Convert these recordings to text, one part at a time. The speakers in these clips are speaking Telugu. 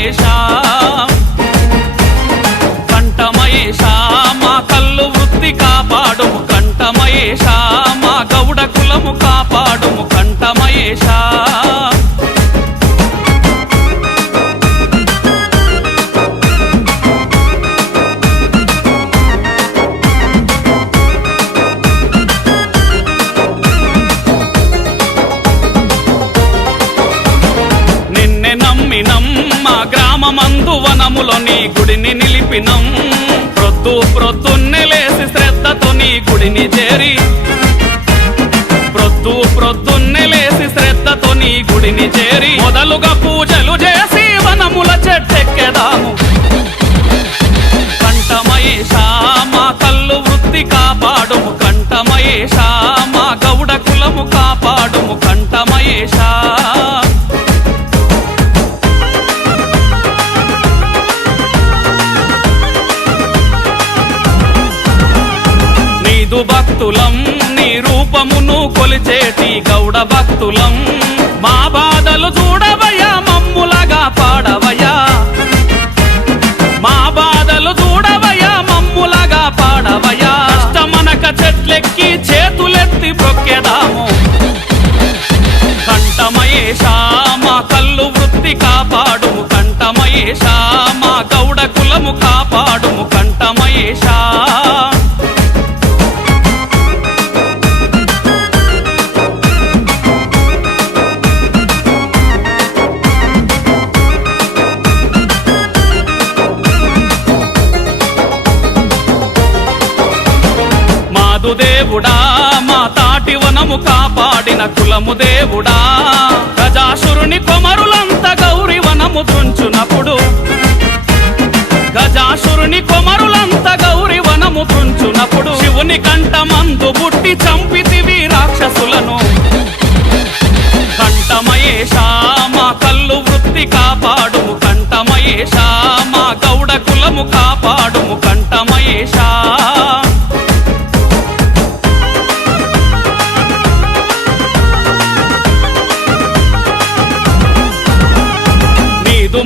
కంఠమయేశా కంఠమయేశా మా కల్లు వృత్తి కాపాడుము కంఠమయేశా మా గౌడ కులము కాపాడుము కంఠమయేశా మా గ్రామమందు వనములో నీ గుడిని నిలిపినం ప్రొద్దున్నే లేసి శ్రద్ధతో నీ గుడిని చేరి ప్రొద్దున్నే లేసి శ్రద్ధతో నీ గుడిని చేరి మొదలుగా పూజలు చేసి వనముల చెట్టెక్కెదాము కంఠమయేశా మా కల్లు వృత్తి కాపాడుము కంఠమయేశా మా గౌడ కులము కాపాడుము కంఠమయేశా భక్తులం నీ రూపమును కొలిచేటి గౌడ భక్తులం మా బాధలు చూడవయ్యా మమ్ములగా పాడవయ్యా మా బాధలు చూడవయ్యా మమ్ములగా పాడవయ్యా కష్టమనక చెట్లెక్కి చేతులెత్తి బ్రొక్కెదాము కంఠమయేశా మా కల్లు వృత్తి కాపాడుము కంఠమయేశా మా గౌడ కులము కాపాడుము కంఠమయేశా దేవుడా మా తాటి వనము కాపాడిన కులము దేవుడా గజాసురుని కొమరులంత గౌరి వనము తుంచునప్పుడు గజాసురుని కొమరులంత గౌరి వనము తుంచునప్పుడు శివుని కంఠమందు బుట్టి చంపితివి రాక్షసులను కంఠమయేశా మా కల్లు వృత్తి కాపాడుము కంఠమయేశా మా గౌడ కులము కాపాడుము కంఠమయేశా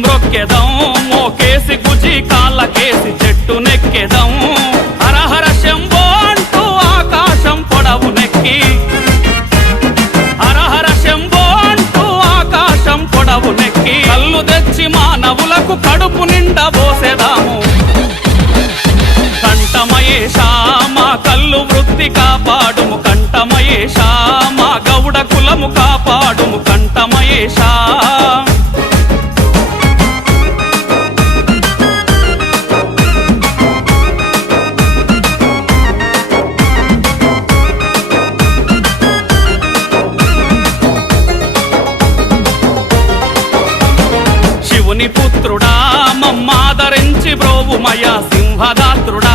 మ్రొక్కెదం మోకేసి గుజి కాళ్ళకేసి చెట్టు నెక్కెదం హరహర శంభో అంటూ ఆకాశం పొడవు నెక్కి హరహర శంభో అంటూ ఆకాశం పొడవు నెక్కి కళ్ళు తెచ్చి మానవులకు కడుపు నిండా పోసేదాము కంఠమయేశా మా కల్లు వృత్తి కాపాడుము కంఠమయేశా మా గౌడ కులము కాపాడుము కంఠమయేశా పుత్రుడా మమ్మాదరించి బ్రోవుమయ సింహదాత్రుడా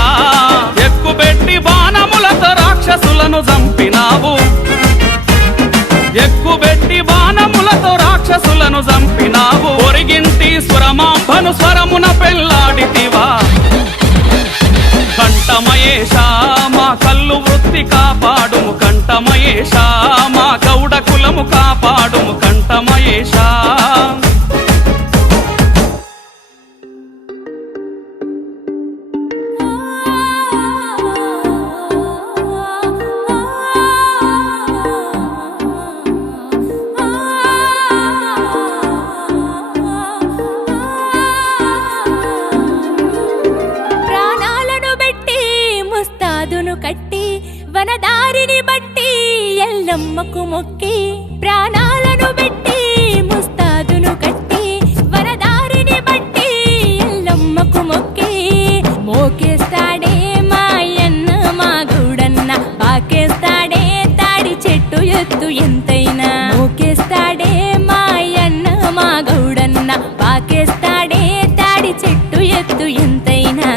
ఎక్కుబెట్టి బాణములతో రాక్షసులను చంపినావు ఎక్కుబెట్టి బాణములతో రాక్షసులను చంపినావు ఒరిగింటి స్వరమాంబను స్వరమున పెళ్లాడితివా కంఠమయేశా మా కల్లు వృత్తి కాపాడుము కంఠమయేశా మా గౌడ కులము కాపాడుము కంఠమయేశా వనదారిని బట్టి ఎల్లమ్మకు మొక్కి ప్రాణాలను పెట్టి ముస్తాదును కట్టి వనదారిని బట్టి ఎల్లమ్మకు మొక్కి మోకేస్తాడే మాయన్న మా గూడన్న పాకేస్తాడే తాడి చెట్టు ఎత్తు ఎంతైనా మోకేస్తాడే మాయన్న మా గూడన్న పాకేస్తాడే తాడి చెట్టు ఎత్తు ఎంతైనా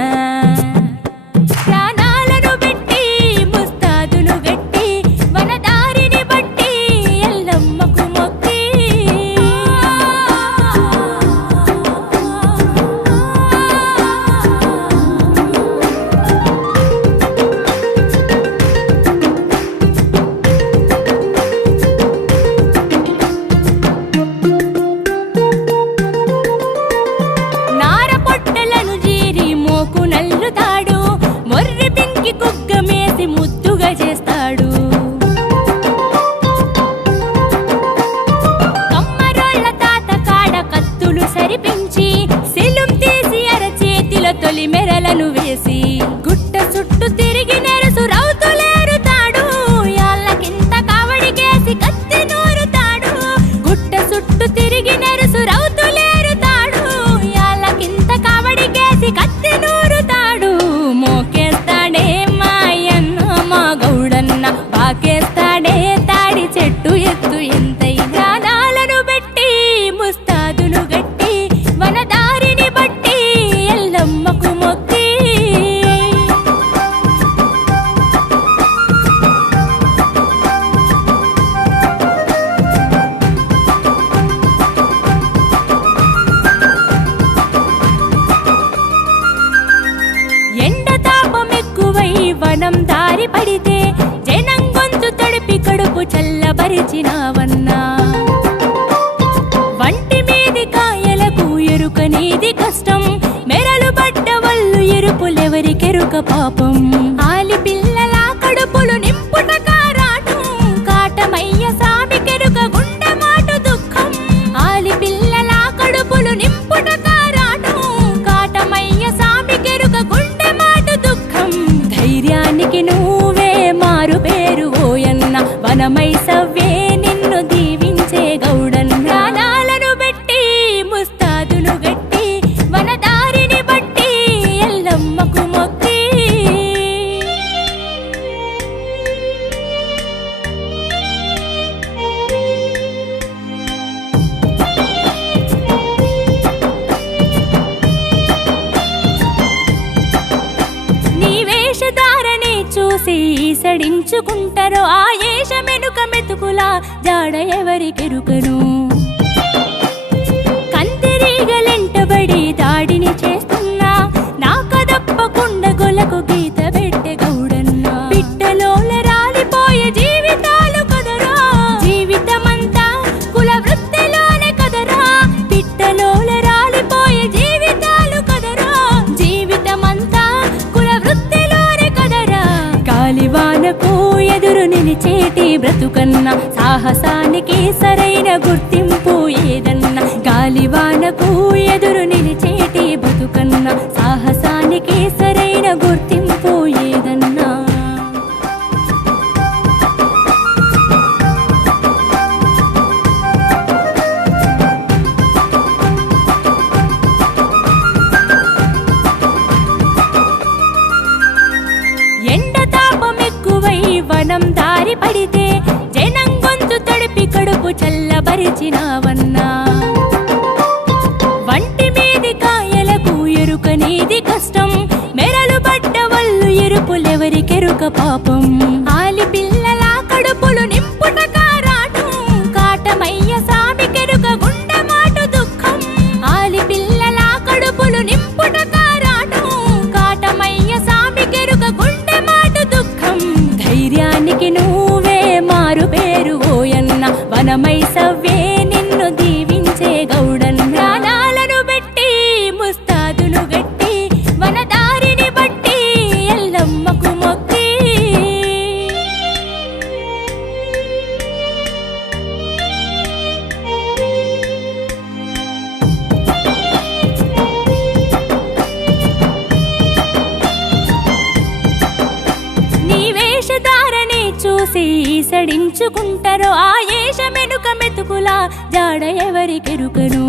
పాపం ఆలి పిల్లల కడుపులు నింపుట కారాటం కాటమయ్య సామి కెరుక గుండెమాటు దుఃఖం ఆలి పిల్లల కడుపులు నింపుట కారాటం కాటమయ్య సామి కెరుక గుండెమాటు దుఃఖం ధైర్యానికి నువ్వే మారు పేరు ఓయన్న వనమై సవ్వే నిన్ను దీవించే గౌడన్న ప్రాణాలను పెట్టి ముస్తాదును గట్టి వనదారిని బట్టి ఎల్లమ్మకు మొక్కి నీ వేషధారని చూసి ఈసడించుకుంటారో ఆ ఏషమెనుక మెతుకులా జాడ ఎవరికెరుకను కంతిరీగలెంటబడి దాడిని చేస్తున్నా నా కదప్పకుండా గొలకు గీత పెట్టె గౌడన్న పిట్టలోల రాలిపోయే జీవితాలు కదరా జీవితమంతా కుల వృత్తిలోనే కదరా పిట్టలోల రాలిపోయే జీవితాలు కదరా జీవితమంతా కుల వృత్తిలోనే కదరా గాలివానకు ఎదురు నిలిచేటి బ్రతుకన్న సాహసానికి సరైన గుర్తింపు ఏదన్న గాలివానకు ఎదురు నిలిచేటి బ్రతుకన్న సాహసానికి సరైన గుర్తింపు ఏదన్నా ఎండ తాపం ఎక్కువై వనం దారి పడితే జనం గొంతు తడిపి కడుపు చల్లబరిచినావన్నా వంటి మీది కాయలకు ఎరుకనేది కష్టం మెరలు పడ్డ వల్లు ఎరుపులెవరికెరుక పాపం ఆలి పిల్లల కడుపులు నింపుట కారాటం కాటమయ్య సామి కెరుక గుండెమాటు దుఃఖం ఆలి పిల్లల కడుపులు నింపుట కారాటం కాటమయ్య సామి కెరుక గుండెమాటు దుఃఖం ధైర్యానికి నువ్వే మారు పేరు ఓయన్న వనమై సవ్వే నిన్ను దీవించే గౌడన్న ప్రాణాలను పెట్టి ముస్తాదును గట్టి వనదారిని బట్టి ఎల్లమ్మకు మొక్కి నీ వేషధారని చూసి ఈసడించుకుంటారో ఆ ఏషమెనుక మెతుకులా జాడ ఎవరికెరుకను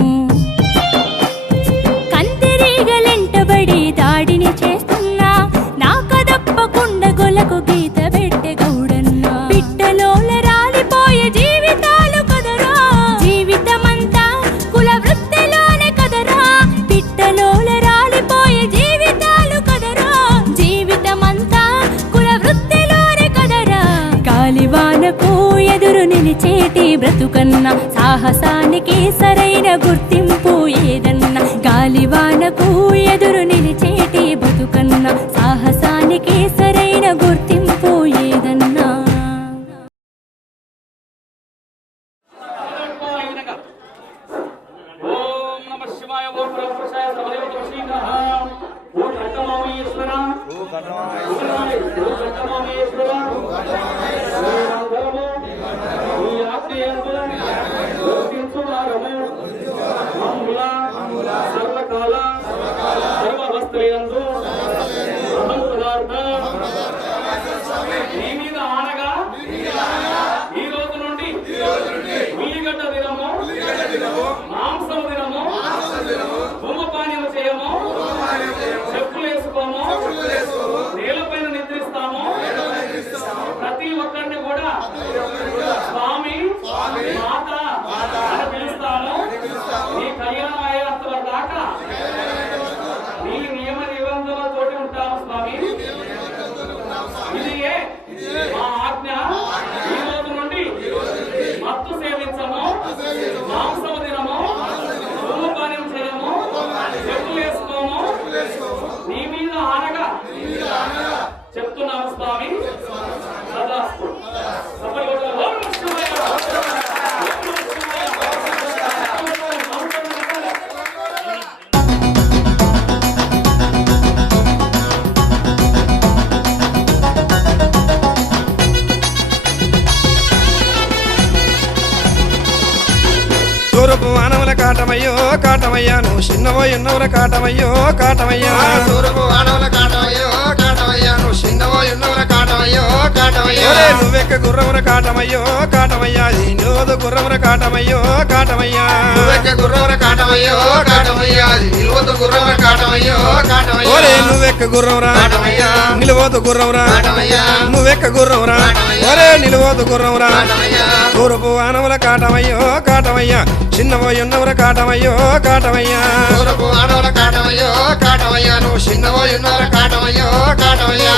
కంతిరీగలెంటబడి దాడిని చేస్తున్నా నా కదప్పకుండా గొలకు గీత పెట్టె గౌడన్న పిట్టలోల రాలిపోయే జీవితాలు కదరా జీవితమంతా కుల వృత్తిలోనే కదరా పిట్టలోల రాలిపోయే జీవితాలు కదరా జీవితమంతా కుల వృత్తిలోనే కదరా గాలివానకు ఎదురు నిలిచేటి బ్రతుకన్న సాహసానికి సరైన గుర్తింపు ఏదన్న గాలివానకు ఎదురు నిలిచేటి బ్రతుకన్న సాహసానికి సరైన గుర్తింపు ఏదన్నా ఓం నమః శివాయ ఓం పరమపురుషాయ సమదేవ దర్శినః ఓం ఘట్టమామయేశ్వర ఓం ఘట్టమామయేశ్వర ఈ ఆజ్ఞయందు గుర్తించువారము మమ్ముల సర్వకాల సర్వవస్త్రయందు అహం పదార్థ నీ మీద ఆనగా ఈ రోజు నుండి ఉల్లిగడ్డ దినము మాంసము దినము ధూమపానీయం చేయము చెప్పులు వేసుకోము నేలపైన నిద్రిస్తాము ప్రతి ఒక్కరిని కూడా స్వామి మాత అని పిలుస్తాము నీ కళ్యాణం అయ్యేంత దాకా నీ నియమ నిబంధనలతోటి ఉంటాము స్వామి ఇది మా ఆజ్ఞ ఈ రోజు నుండి మత్తు సేవించము మాంసము దినము ధూమపానీయం చేయము చెప్పులు వేసుకోము నీ మీద ఆనగా చెప్తున్నాము స్వామి సదాస్తు కాటమయ్యో కాటమయ్యా నువ్వు చిన్నవోయి ఉన్నవర కాటమయ్యో కాటమయ్యా తూర్పు వాడవల కాటమయ్యో కాటమయ్యా నువ్వు చిన్నవోయి ఉన్నవర కాటమయ్యో కాటమయ్యా ఒరే నువ్వెక్క గుర్రముర కాటమయ్యో కాటమయ్యా అది నిలవదు గుర్రముర కాటమయ్యో కాటమయ్యా నువ్వెక్క గుర్రవర కాటమయ్యో కాటమయ్యా నిలువదు గుర్రవర కాటమయ్యో కాటమయ్యా ఒరే నువ్వెక్క గుర్రమురా కాటమయ్యా నిలవదు గుర్రమురా కాటమయ్యా నువ్వెక్క గుర్రమురా ఒరే నిలవదు గుర్రమురా కాటమయ్యా తూర్పు వానముల కాటమయ్యో కాటమయ్యా చిన్నవోయి ఉన్నవర కాటమయ్యో కాటమయ్యా తూర్పు వాడవల కాటమయ్యో కాటమయ్యా నువ్వు చిన్నవోయి ఉన్నవర కాటమయ్యో కాటమయ్యా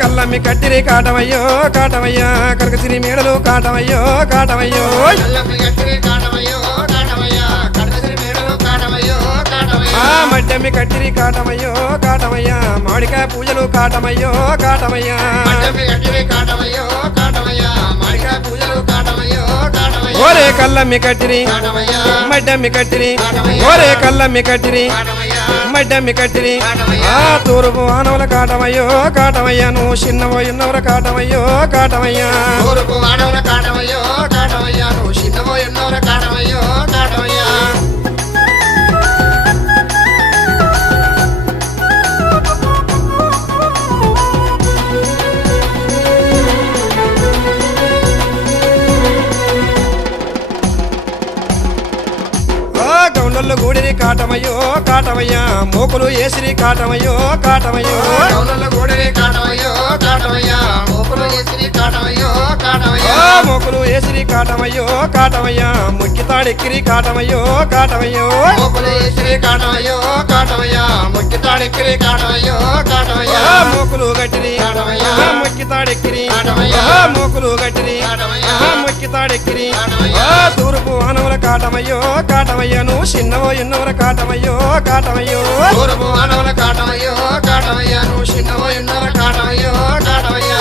కల్లమ్మి కట్టిరి కాటమయ్యో కాటమయ్యా కరకసిరి మేడలు కాటమయ్యో కాటమయ్యో కళ్ళపి గట్టిరి కాటమయ్యో కాటమయ్యా కడసిరి మేడలు కాటమయ్యో కాటమయ్యా మడ్డమ్మి కట్టిరి కాటమయ్యో కాటమయ్యా మామిడికాయ పూజలు కాటమయ్యో కాటమయ్యా మండపి గట్టిరి కాటమయ్యో కాటమయ్యా మాడికాయ పూజలు కాటమయ్యో కాటమయ్యా ఓరే కల్లమ్మి కట్టిరి కాటమయ్యా మడ్డమ్మి కట్టిరి ఓరే కల్లమ్మి కట్టిరి కాటమయ్యా మడ్డమ్మి కట్టిరి ఆ తూర్పు వానవుల కాటమయ్యో కాటమయ్యా నువ్వు చిన్నవోయి ఉన్నవర కాటమయ్యో కాటమయ్యా తూర్పు వాడవల కాటమయ్యో కాటమయ్యా నువ్వు చిన్నవోయి ఉన్నవర కాటమయ్యో కాటమయ్యా గౌండల్లో గూడిరి కాటమయ్యో కాటమయ్యా మోకులు ఏసిరి కాటమయ్యో కాటమయ్యో గౌనల్ల గోడరి కాటమయ్యో కాటమయ్యా మోపులు ఎసిరి కాటమయ్యో కాటమయ్యా మోకులు ఏసిరి కాటమయ్యో కాటమయ్యా ముక్కి తాడెక్కిరి కాటమయ్యో కాటమయ్యో మోపులు ఎసిరి కాటమయ్యో కాటమయ్యా ముక్కి తాడెక్కిరి కాటమయ్యో కాటమయ్యా మోకులు గట్టిరి కాటమయ్యా ముక్కి తాడెక్కిరి కాటమయ్యా మోకులు గట్టిరి కాటమయ్యా ముక్కి తాడెక్కిరి కాటమయ్యా తూర్పు వానవుల కాటమయ్యో కాటమయ్యా నువ్వు చిన్నవో ఎన్నవర కాటమయ్యో కాటమయ్యో తూర్పు వాడవల కాటమయ్యో కాటమయ్యా నువ్వు చిన్నవోయి ఉన్నవర కాటమయ్యో కాటమయ్యా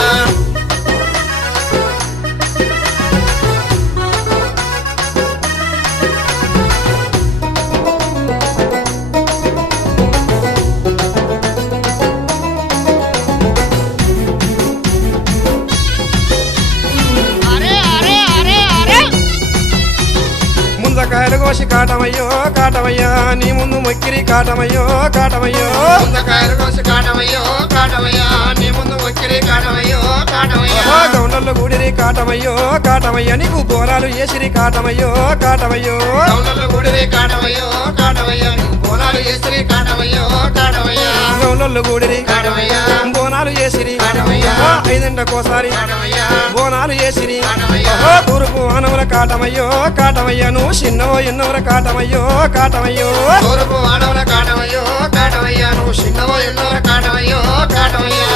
ముందకాయలు కోసి కాటమయ్యో కాటమయ్యా నీ ముందు మొక్కిరి కాటమయ్యో కాటమయ్యో ముందకాయలు కోసి కాటమయ్యో కాటమయ్యా నీ ముందు ఒక్కిరి కాటమయ్యో కాటమయ్యా గౌండల్లో గూడిరి కాటమయ్యో కాటమయ్యా నీకు బోనాలు ఏసిరి కాటమయ్యో కాటమయ్యో గౌనల్ల గోడరి కాటమయ్యో కాటమయ్యా నీకు బోనాలు ఎసిరి కాటమయ్యో కాటమయ్యా గౌండల్లో గూడిరి కాటమయ్యా బోనాలు ఏసిరి కాటమయ్యా ఐదెండకోసారి కాటమయ్యా బోనాలు ఏసిరి కాటమయ్యా తూర్పు వానవుల కాటమయ్యో కాటమయ్యా నువ్వు చిన్నవో ఎన్నవర కాటమయ్యో కాటమయ్యో తూర్పు వాడవల కాటమయ్యో కాటమయ్యా నువ్వు చిన్నవో ఎన్నోర కాటమయ్యో కాటమయ్యా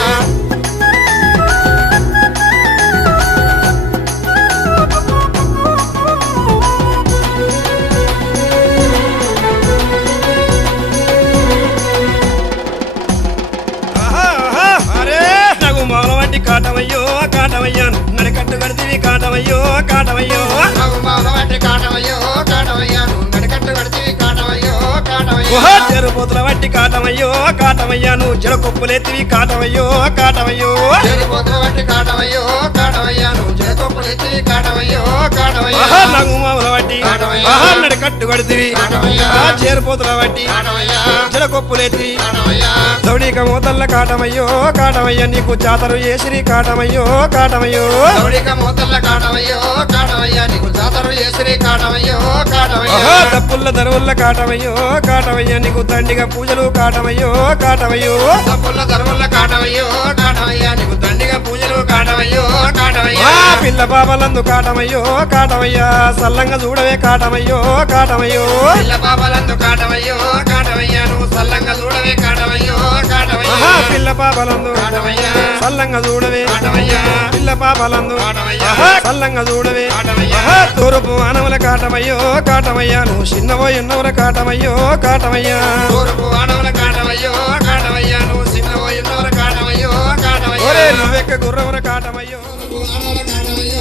అరే నాకు మొగల వంటి కాటమయ్యో కాటమయ్యా నడికట్టు కడితివి కాటమయ్యో కాటమయ్యో నాకు మాలవాటి కాటమయ్యో కాటమయ్యా నువ్వు నడికట్టు కడితివి కాటమయ్యో కాటమయ్యా చెరుపోతుల వంటి కాటమయ్యో కాటమయ్యా నువ్వు జడకొప్పులెత్తివి కాటమయ్యో కాటమయ్యో చేరిపోతుల వంటి కాటమయ్యో కాటమయ్యా నువ్వు చేకొప్పులు ఎత్తివి కాటమయ్యో కాటమయ్యా నాకు మామూల వంటి కాటమయ్యా. నడికట్టు కడితివి కాటమయ్యా. చేరుపోతుల వంటి కాటమయ్యా జడకొప్పులెత్తి కాటమయ్యా దౌడిక మూతల్ల కాటమయ్యో కాటమయ్యా నీకు జాతరు ఏసిరి కాటమయ్యో కాటమయ్యో దౌడిక మూతల్ల కాటమయ్యో కాటమయ్యా నీకు జాతర చేసిరి కాటమయ్యో కాటమయ్యా తప్పుల్ల దరువుల్ల కాటమయ్యో కాటమయ్యా నీకు దండిగా పూజలు కాటమయ్యో కాటమయ్యో తప్పుల ధర్మల్ల కాటమయ్యో కాటమయ్యా నీకు దండిగా పూజలు కాటమయ్యో కాటమయ్యా పిల్ల పాపలందు కాటమయ్యో కాటమయ్యా సల్లంగా చూడవే కాటమయ్యో కాటమయ్యో పిల్ల పాపలందు కాటమయ్యో కాటమయ్యా నువ్వు సల్లంగా చూడవే కాటమయ్యో కాటమయ్యా పిల్ల పాపలందు కాటమయ్యా సల్లంగా చూడవే కాటమయ్యా పిల్ల పాపలందు కాటమయ్యా సల్లంగా చూడవే కాటమయ్యా తూర్పు అనవుల కాటమయ్యో కాటమయ్యా నువ్వు చిన్నవో ఎన్నవర కాటమయ్యో కాటమయ్యా తూర్పు వాడవల కాటమయ్యో కాటమయ్యా నువ్వు చిన్నవో ఎన్నోర కాటమయ్యో కాటమయ్యా ఒరే నువ్వెక్క గుర్రవర కాటమయ్యో వాడవల కాటమయ్యో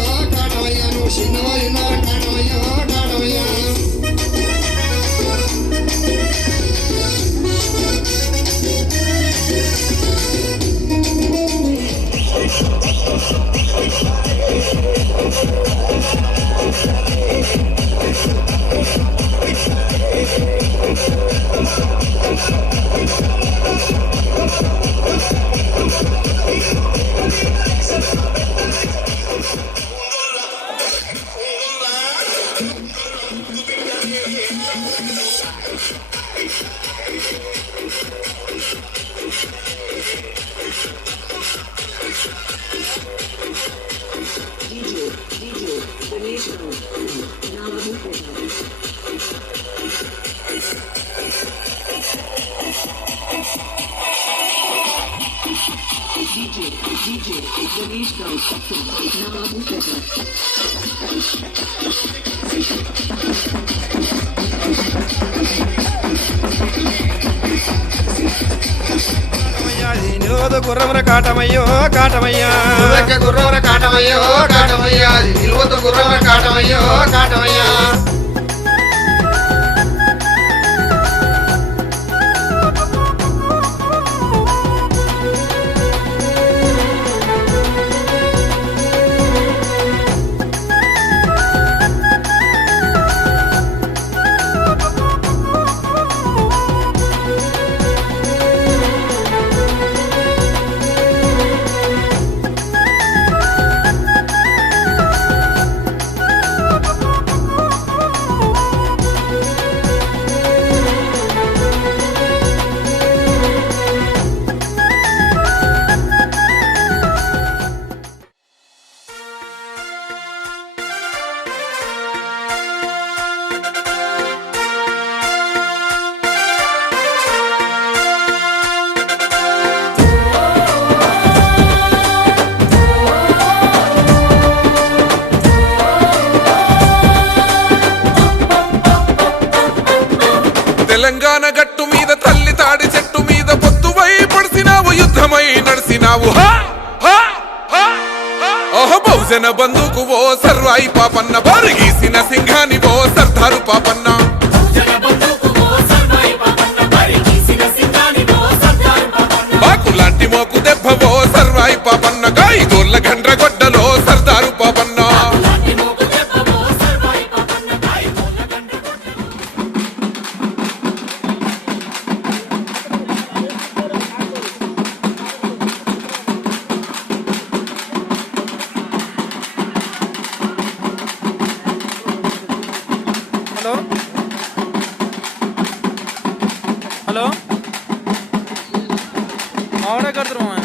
నిలవదు గుర్రముల కాటమయ్యో కాటమయ్యా గుర్రముల కాటమయ్యో కాటమయ్యా నిలువతో గుర్రముల కాటమయ్యో కాటమయ్యా తెలంగాణ గట్టు మీద తల్లి తాడి చెట్టు మీద పొత్తువై పడిసినావు యుద్ధమై నడిసినావు ఓహో బహుజన బంధుకు ఓ సర్వాయి పాపన్న బారిగీసిన సింహాని ఓ సర్దారు పాపన్న బాకులాంటి మోకు దెబ్బ ఓ సర్వాయి పాపన్న గాయి గోళ్ళ గండ్ర గొడ్డలో సర్దారు పాపన్న హలో ఆవిడే కడుతున్నాం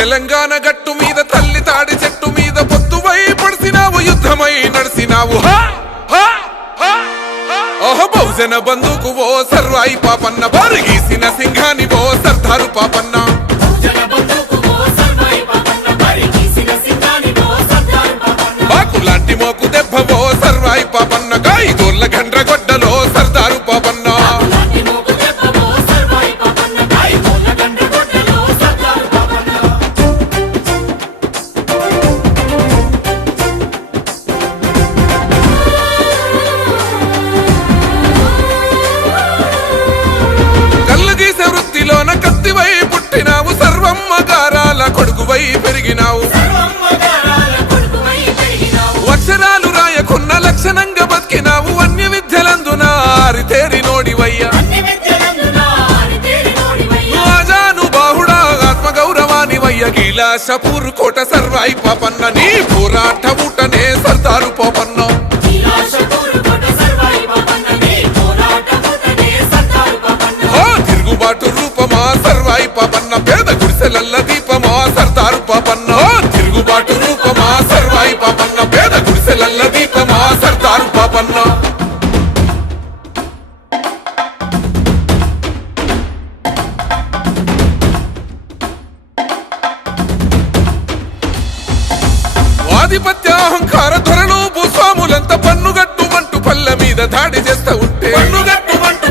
తెలంగాణ గట్టు మీద తల్లి తాడి చెట్టు మీద పొత్తువై పడిసినావు యుద్ధమై నడిసినావు ఓహ బహుజన బంధుకు ఓ సర్వాయి పాపన్న బారిగీసిన సింహాని ఓ సర్దారు పాపన్న బాకులాంటి మోకు దెబ్బ ఓ సర్వాయి పాపన్న గాయగోళ్ళ గండ్రగొడ్డలో సర్దారు పాపన్న కత్తివై పుట్టినావు సర్వమ్మ గారాల కొడుకువై పెరిగినావు అక్షరాలు రాయకున్న లక్షణంగా బతికినావు అన్య విద్యలందున ఆరితేరి నోడివయ్యా ఆజాను బాహుడా ఆత్మగౌరవానివయ్య గీలాషపూర్ కోట సర్వాయి పాపన్న నీ పోరాట ఊటనే సర్దారు పాపన్న తిరుగుబాటు రూపమా సర్వాయి పాపన్న పేద గుడిసెలల్ల దీపమా సర్దారు పాపన్న తిరుగుబాటు రూపమా సర్వాయి పాపన్న పేద గుడిసెలల్ల దీపమా సర్దారు పాపన్న ఆధిపత్య అహంకార ధరలు భూస్వాములంతా పన్నుగట్టుమంటూ పల్లె మీద దాడి చేస్తా ఉంటే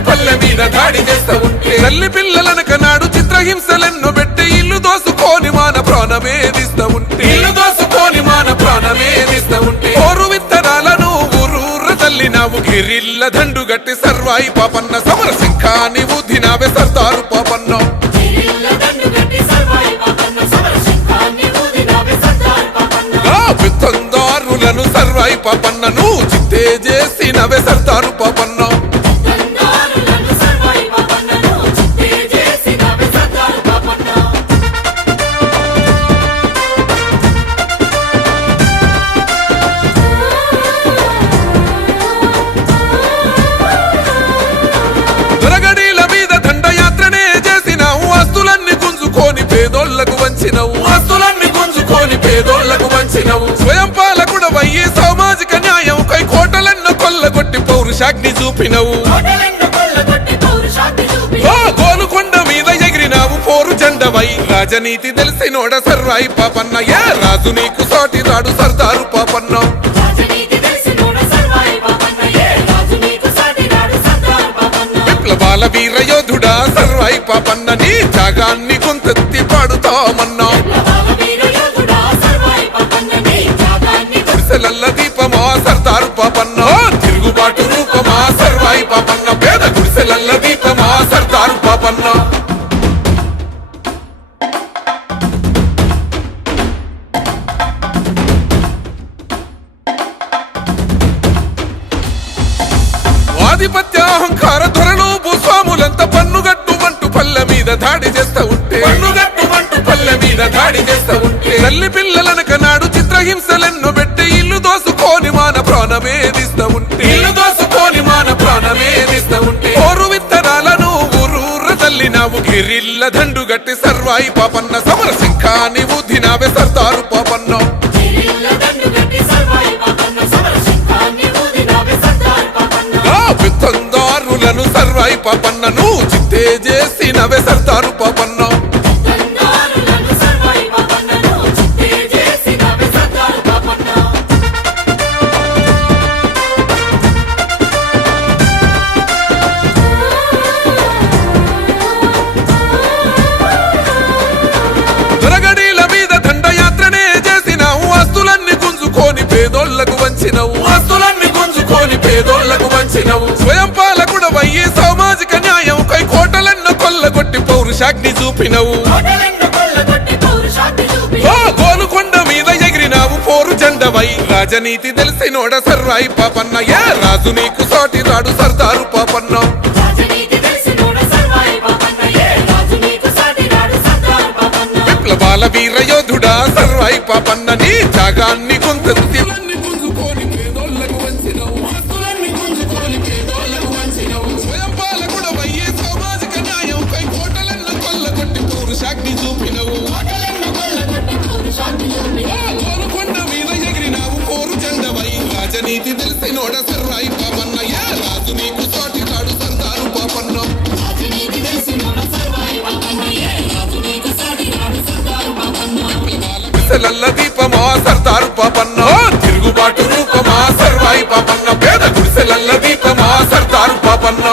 పల్లె మీద దాడి చేస్తా ఉంటే తల్లి పిల్లలనక నాడు చిత్రహింసలెన్నో పెట్టి ఇల్లు దోసుకొని మాన ప్రాణమేదిస్తా ఉంటే ఓరు విత్తనాలను ఊరూర తల్లినావు గిరిల్ల దండు గట్టి సర్వాయి పాపన్న సమర శంఖాని ఊదినావే సర్దారు పాపన్న పెత్తందారులను సర్వాయి పాపన్నను చిత్తే చేసినవే సర్దారు పాపన్న దొరగడీల మీద దండయాత్రనే చేసినావు ఆస్తులన్నీ గుంజుకొని పేదోళ్లకు వంచినవు స్వయం పాలకుడవయ్యి సామాజిక న్యాయం కై కోటలెన్నో కొల్లగొట్టి పౌరుషాగ్ని చూపినవు గోలుకొండ మీద ఎగిరినావు పోరు జెండవై రాజనీతి తెలిసినోడ సర్వాయి పాపన్న ఏ రాజు నీకు సాటి రాడు సర్దారు పాపన్న విప్లవాల వీర యోధుడా సర్వాయి పాపన్న నీ త్యాగాన్ని కొంతెత్తి పాడుతామన్నా గుడిసెలల్ల దీపమా సర్దారు పాపన్న తిరుగుబాటు రూపమా సర్వాయి పాపన్న పేద గుడిసెలల్ల దీపమా సర్దారు పాపన్న ఆధిపత్య అహంకార ధరలు భూస్వాములంతా పన్నుగట్టుమంటూ పల్లె మీద దాడి చేస్తా ఉంటే తల్లి పిల్లలనక నాడు చిత్రహింసలెన్నో పెట్టి ఇల్లు దోసుకొని మాన ప్రాణమేదిస్తా ఉంటే ఓరు విత్తనాలను ఊరూర తల్లినావు గిరిల్ల దండు గట్టి సర్వాయి పాపన్న సమర శంఖాని ఊదినావే సర్దారు పాపన్న పెత్తందారులను సర్వాయి పాపన్నను చిత్తే చేసినవే సర్దారు పాపన్న దొరగడీల మీద దండయాత్రనే చేసినావు ఆస్తులన్నీ గుంజుకొని పేదోళ్లకు వంచినవు స్వయం పాలకుడవయ్యి సామాజిక న్యాయం కై కోటలెన్నో కొల్లగొట్టి పౌరుషాగ్ని చూపినవు గోలుకొండ మీద ఎగిరినావు పోరు జెండవై రాజనీతి తెలిసినోడ సర్వాయి పాపన్న ఏ రాజు నీకు సాటి రాడు సర్దారు పాపన్న విప్లవాల వీర యోధుడా సర్వాయి పాపన్న నీ త్యాగాన్ని కొంతెత్తి స్వయం పాలకుడవయ్యి సామాజిక న్యాయం కై కోటలెన్నో కొల్లగొట్టి పౌరుషాగ్ని చూపినవు చిన్నోడ సర్రాయి పాపన్న ఏ రాజు నీకు సాటి రాడు సర్దారు పాపన్న గుడిసెలల్ల దీపమా సర్దారు పాపన్న తిరుగుబాటు రూపమా సర్వాయి పాపన్న పేద గుడిసెలల్ల దీపమా సర్దారు పాపన్న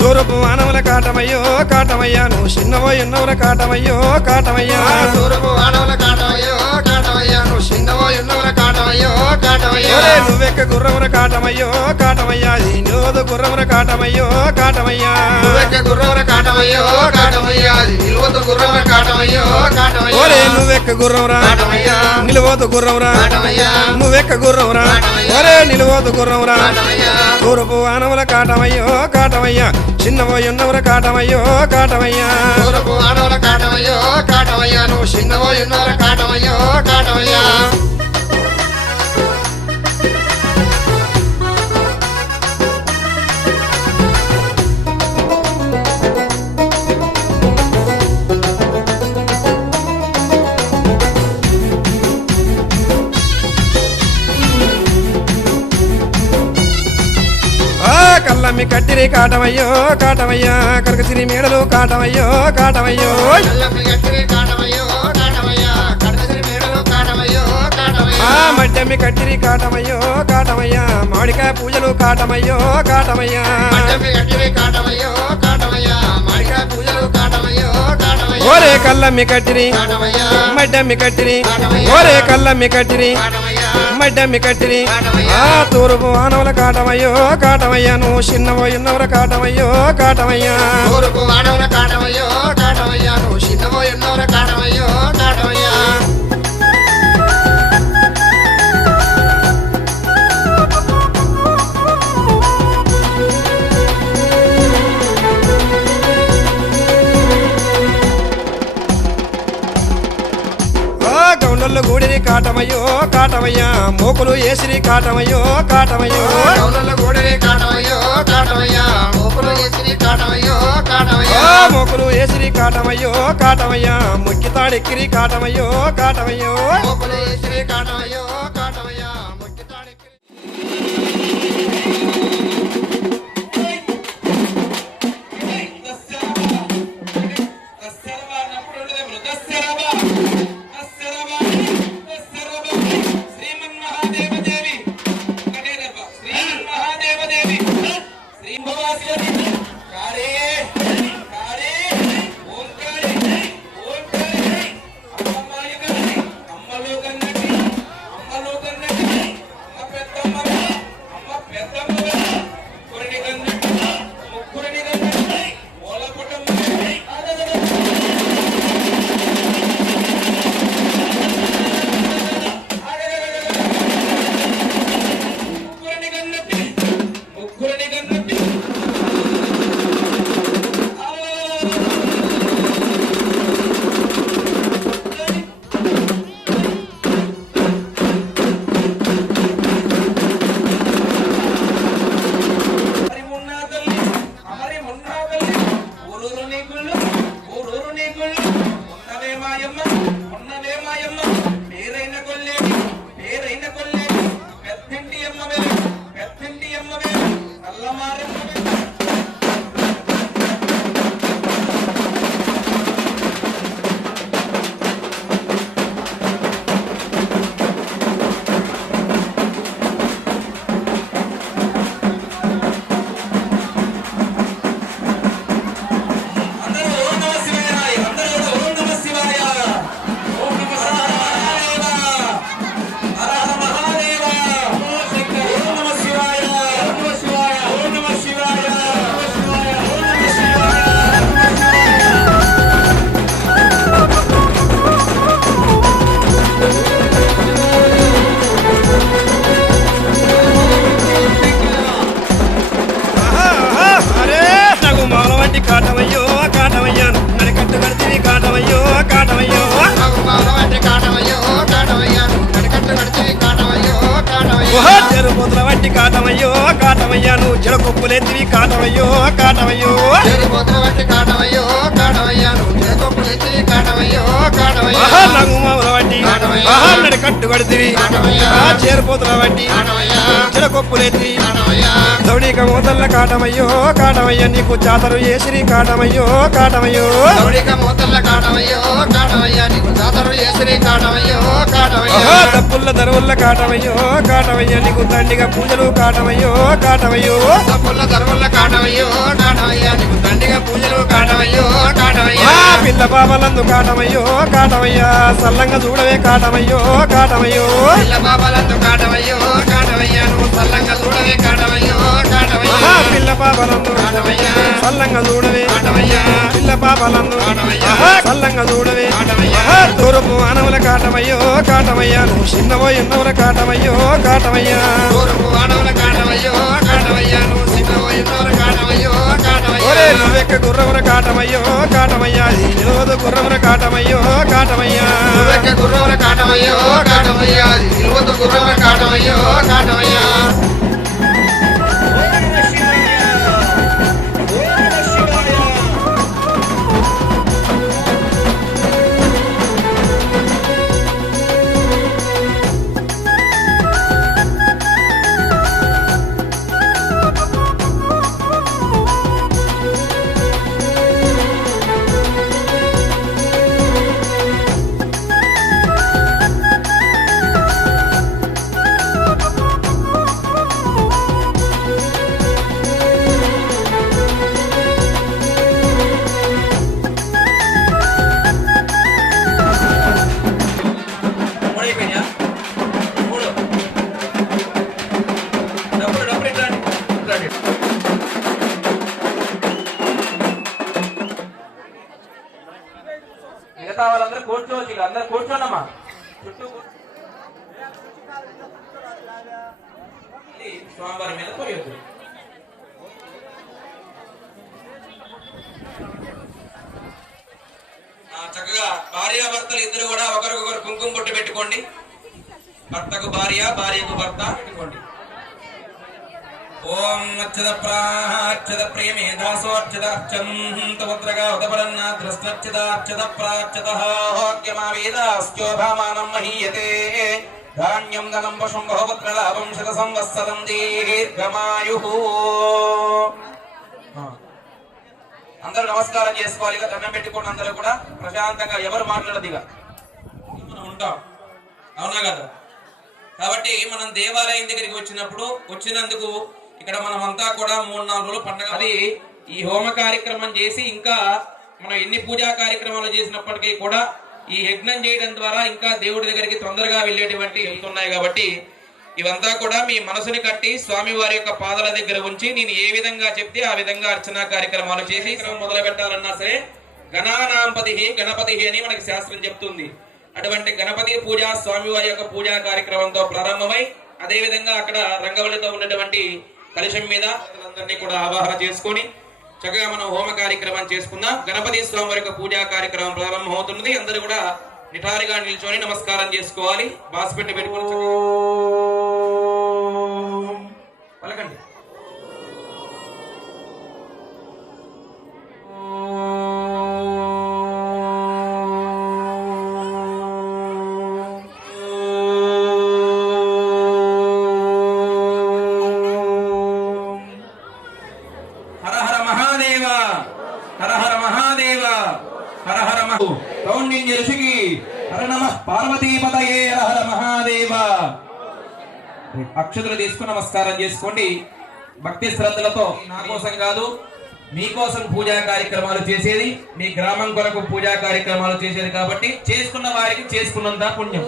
తూర్పు వానముల కాటమయ్యో కాటమయ్యా నువ్వు చిన్నవో ఎన్నవర కాటమయ్యో కాటమయ్యా తూర్పు వానవుల కాటమయ్యో కాటమయ్యా నువ్వు చిన్నవో ఎన్నవర కాటమయ్యో కాటమయ్యా నువ్వెక్క గుర్రముల కాటమయ్యో కాటమయ్యా నిలువదు గుర్రముల కాటమయ్యో కాటమయ్యా నువ్వెక్క గుర్రవర కాటమయ్యో కాటమయ్యా నిలువదు గుర్రవర కాటమయ్యో కాటమయ్యా నువ్వెక్క గుర్రమురా కాటమయ్యా నిలువదు గుర్రమురా కాటమయ్యా నువ్వెక్క గుర్రమురా నిలువదు గుర్రమురా కాటమయ్యా తూర్పు వానముల కాటమయ్యో కాటమయ్యా చిన్నవో ఎన్నవర కాటమయ్యో కాటమయ్యా తూర్పు వానవుల కాటమయ్యో కాటమయ్యా నువ్వు చిన్నవో ఎన్నవర కాటమయ్యో కాటమయ్యా కల్లమ్మి కట్టిరి కాటమయ్యో కాటమయ్యా కరకసిరి మేడలు కాటమయ్యో కాటమయ్యో కల్లమ్మి కట్టిరి కాటమయ్యో కాటమయ్యా కడసిరి మేడలు కాటమయ్యో కాటమయ్యా మడ్డమ్మి కట్టిరి కాటమయ్యో కాటమయ్యా మామిడికాయ పూజలు కాటమయ్యో కాటమయ్యా మడ్డమ్మి కట్టిరి కాటమయ్యో కాటమయ్యా మామిడికాయ పూజలు కాటమయ్యో కాటమయ్యా ఓరే కల్లమ్మి కట్టిరి కాటమయ్యా మడ్డమ్మి కట్టిరి ఓరే కల్లమ్మి కట్టిరి కాటమయ్యా మడ్డమ్మి కట్టిరి తూర్పు వానవుల కాటమయ్యో కాటమయ్యా నువ్వు చిన్నవో ఎన్నవర కాటమయ్యో కాటమయ్యా తూర్పు వానవుల కాటమయ్యో కాటమయ్యా నువ్వు చిన్నవో ఎన్నవర కాటమయ్యో కాటమయ్యా గౌండల్లో గూడిని కాటమయ్యో కాటమయ్యా మోకులు ఏసిరి కాటమయ్యో కాటమయ్యో గౌనల గోడని కాటమయ్యో కాటమయ్యా మోపులు ఎసిరి కాటమయ్యో కాటమయ్యా మోకులు ఏసిరి కాటమయ్యో కాటమయ్యా ముక్కి తాడెక్కిరి కాటమయ్యో కాటమయ్యో మోపులు ఎసిరి కాటమయ్యో కాటమయ్యా ముక్కి తాడెక్కిరి అమ్మ పెద్దమ్మ చెరుపోతుల వట్టి కాటమయ్యో కాటమయ్యా నువ్వు చెడకొప్పులెత్తివి కాటమయ్యో కాటమయ్యో చెరుపోతుల వంటి కాటమయ్యో కాటమయ్యా నువ్వు చెరుకొప్పులెత్తి కాటమయ్యో కాటమయ్యా నగుమావుల వట్టి కాటమయ్యా. నడి కట్టు కడితివి కాటమయ్యా. చేరుపోతుల వట్టి కాటమయ్యా చెడకొప్పులెత్తి కాటమయ్యా దౌడిక మూతల్ల కాటమయ్యో కాటమయ్యా నీకు జాతరు ఏసిరి కాటమయ్యో కాటమయ్యో దౌడిక మూతల్ల కాటమయ్యో కాటమయ్యా నీకు జాతర చేసిరి కాటమయ్యో కాటమయ్యా తప్పుల్ల దరువుల్ల కాటమయ్యో కాటమయ్యా నీకు దండిగా పూజలు కాటమయ్యో కాటమయ్యో తప్పుల దర్వల్ల కాటమయ్యో కాటమయ్యా నీకు దండిగా పూజలు కాటమయ్యో కాటమయ్యా పిల్ల పాపలందు కాటమయ్యో కాటమయ్యా సల్లంగా చూడవే కాటమయ్యో కాటమయ్యో పిల్ల బాబాలందు కాటమయ్యో కాటమయ్యా నువ్వు సల్లంగా చూడవే కాటమయ్యో కాటమయ్యా పిల్ల పాపలందు కాటమయ్యా. సల్లంగా చూడవే కాటమయ్యా. పిల్ల పాపలందు కాటమయ్యా. సల్లంగా చూడవే కాటమయ్యా. తూర్పు మానవుల కాటమయ్యో కాటమయ్యా నువ్వు చిన్నవో ఎన్నవుల కాటమయ్యో కాటమయ్యా తూర్పు వాడవల కాటమయ్యో కాటమయ్యా నువ్వు సిద్ధమో ఎన్నోర కాటమయ్యో కాటమయ్యా ఒరే నువ్వెక్క గుర్రమున కాటమయ్యో కాటమయ్యా ఈ నిలవదు గుర్రమున కాటమయ్యో కాటమయ్యా నువ్వెక్క గుర్రవల కాటమయ్యో కాటమయ్యా ఇరువత్తు గుర్రవల కాటమయ్యో కాటమయ్యా మిగతా వాళ్ళందరూ కూర్చోవచ్చు ఇక అందరు కూర్చోనమ్మా చుట్టూ స్వామివారి మీద పోయొద్దు చక్కగా భార్యాభర్తలు ఇద్దరు కూడా ఒకరికొకరు కుంకుమ బొట్టు పెట్టుకోండి భర్తకు భార్య భార్యకు భర్త పెట్టుకోండి ఓం అచ్చద ప్రాచ్చద ప్రేమే దాసోచ్చద అర్చంతముద్రగా ఉదపరన్న దృష్టచ్చద అచ్చద ప్రాచ్చద హోగ్యమావేదాస్యోభామానం మహీయతే ధాన్యం ధనం పశుం బహుపుత్రలాభం శత సంవత్సరం దీర్ఘమాయు అందరూ నమస్కారం చేసుకోవాలి ఇక దండం పెట్టుకోండి అందరూ కూడా ప్రశాంతంగా ఎవరు మాట్లాడదిగా మనం ఉంటాం అవునా కదా కాబట్టి మనం దేవాలయం దగ్గరికి వచ్చినందుకు ఇక్కడ మనం అంతా కూడా 3-4 రోజులు పండుగ అది ఈ హోమ కార్యక్రమం చేసి ఇంకా మనం ఎన్ని పూజా కార్యక్రమాలు చేసినప్పటికీ కూడా ఈ యజ్ఞం చేయడం ద్వారా ఇంకా దేవుడి దగ్గరికి తొందరగా వెళ్ళేటువంటి వెళ్తున్నాయి కాబట్టి ఇవంతా కూడా మీ మనసుని కట్టి స్వామి వారి యొక్క పాదాల దగ్గర ఉంచి నేను ఏ విధంగా చెప్తే ఆ విధంగా అర్చనా కార్యక్రమాలు చేసి మొదలు పెట్టాలన్నా సరే గణానాంపతి గణపతి అని మనకి శాస్త్రం చెప్తుంది అటువంటి గణపతి పూజ స్వామి వారి యొక్క పూజా కార్యక్రమంతో ప్రారంభమై అదే విధంగా అక్కడ రంగవల్లితో ఉన్నటువంటి కలశం మీద అందరినీ కూడా ఆవాహన చేసుకొని చక్కగా మనం హోమ కార్యక్రమం చేసుకుందాం గణపతి స్వామి వారి యొక్క పూజా కార్యక్రమం ప్రారంభం అవుతున్నది అందరూ కూడా నిటారుగా నిల్చొని నమస్కారం చేసుకోవాలి బాస్పెట్టి పెట్టుకొని పలకండి పార్వతీపతయే హర మహాదేవ అక్షతులు తీసుకుని నమస్కారం చేసుకోండి భక్తి శ్రద్ధలతో నా కోసం కాదు మీకోసం పూజా కార్యక్రమాలు చేసేది మీ గ్రామం కొరకు పూజా కార్యక్రమాలు చేసేది కాబట్టి చేసుకున్న వారికి చేసుకున్నంత పుణ్యం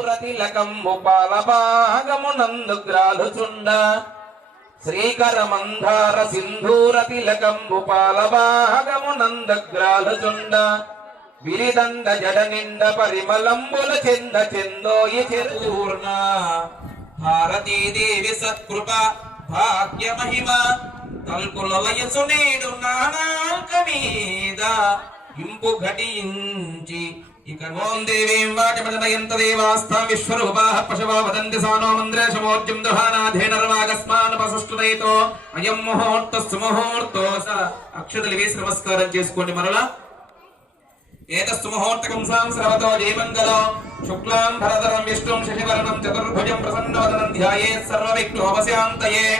శ్రీకర మందార సింధూర తిలకంబు పాలభాగమునందగ్రాలుచుండ విరిదండ జడ నిండ పరిమళంబుల చెంద చెందోయి చెరుచూర్ణ భారతీదేవి సత్కృప భాగ్య మహిమ తల్పుల వయసు నేడు నానాక మీద ఇంపు ఘటించి ఓం దేవీం వాచమజనయంత దేవాస్తాం విశ్వరూపాః పశవో వదంతి సానో మంద్రేషమోర్జం దుహానాధేనర్వాగస్మానపసష్టుదైతో అయం ముహూర్తస్సు ముహూర్తో అక్షతలు వేసి నమస్కారం చేసుకోండి. మరలా ఏతస్సు ముహూర్తకం శ్రవతో జయమంగళం శుక్లాం భరధరం విష్ణుం శశివర్ణం చతుర్భుజం ప్రసన్నవదనం ధ్యాయేత్ సర్వవిఘ్నోపశాంతయే.